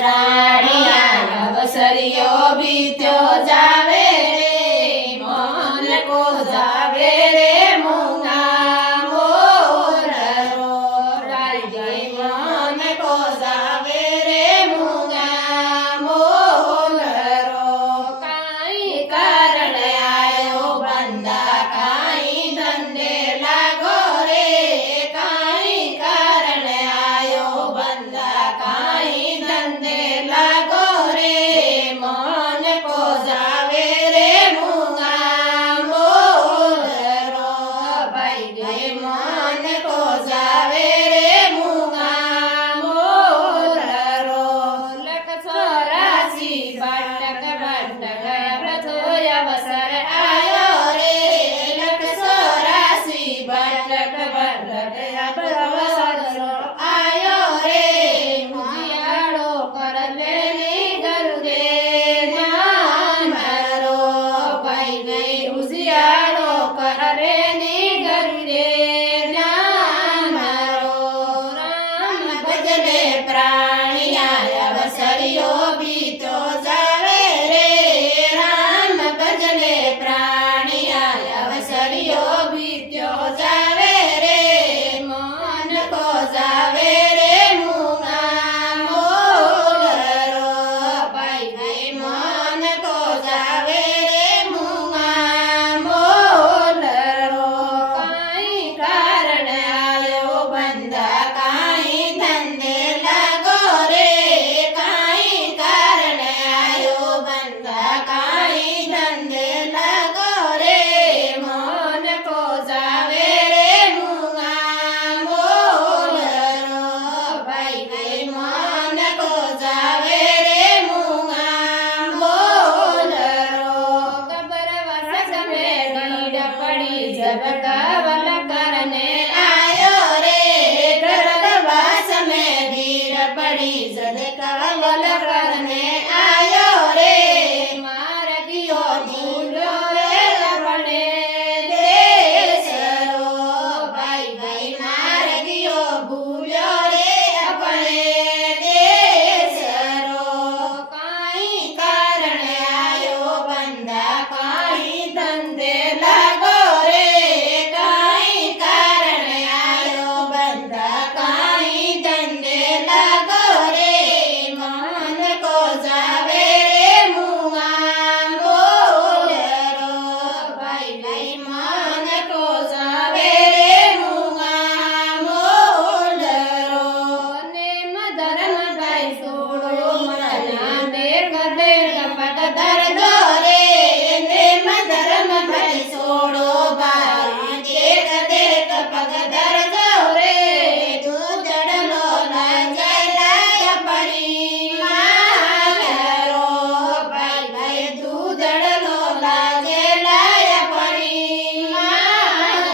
પ્રાણિયા અવસરિયો બીત્યો જાવે રે મન કો જાવે રે મૂંગા મોરરો રાજી મન કો જાવે રે મૂંગા મોરરો કાઈ કારણ આયો બંદા કાઈ ધંધે લાગો રે કાઈ કારણ આયો બંદા કાઈ ધંધે લાગો રે મન કો જાવે રે મૂંગા મોરરો ભાઈ ગઈ મન કો જાવે રે મૂંગા મોરરો લખ ચોરાસી બાટક બાટક પ્રથોય અવસર આયો રે લખ ચોરાસી બાટક બાટક અવસર આયો રે ઉજિયાળો કરલે ની ગરુડે જ્ઞાન મારો ભાઈ ગઈ ઉજિયાળો કરે ની ગરુડે જ્ઞાન મારો રામ ભજને પ્રાણિયા અવસરિયો બીતો જાવે રે રામ ભજને પ્રાણિયા અવસરિયો બીત્યો જાવે રે મન કો જાવે રે મૂંગા મોરરો ભાઈ ગઈ મન કો જાવે રે મૂંગા મોરરો કાઈ કારણ આયો બંદા કાઈ ધંધે લાગો રે કાઈ કારણ આયો બંદા કાઈ ધંધે લાગો રે મન કો જાવે રે મૂંગા મોરરો ભાઈ ગઈ મન કો જાવે રે મૂંગા મોરરો ગબર વરસ મેં ડીડ પડી જબ કવલ કરને આયો રે ગરગવાસ મેં ડીડ પડી જબ કવલ કરને આયો રે માર ગયો ભૂલ્યો રે લપડે દેશરો ભાઈ ગઈ માર ગયો ભૂલ્યો રે આપણે દેશરો કાઈ કારણ આયો બંદા કાઈ ધંધે લાગો રે કાઈ કારણ આયો બંદા કાઈ ધંધે લાગો રે મન કો જાવે રે મૂંગા મોરરો ભાઈ ગઈ મન કો જાવે રે મૂંગા મોરરો ને ધર્મ ભાઈ છોડો મના દેખ દેખ પગ ધર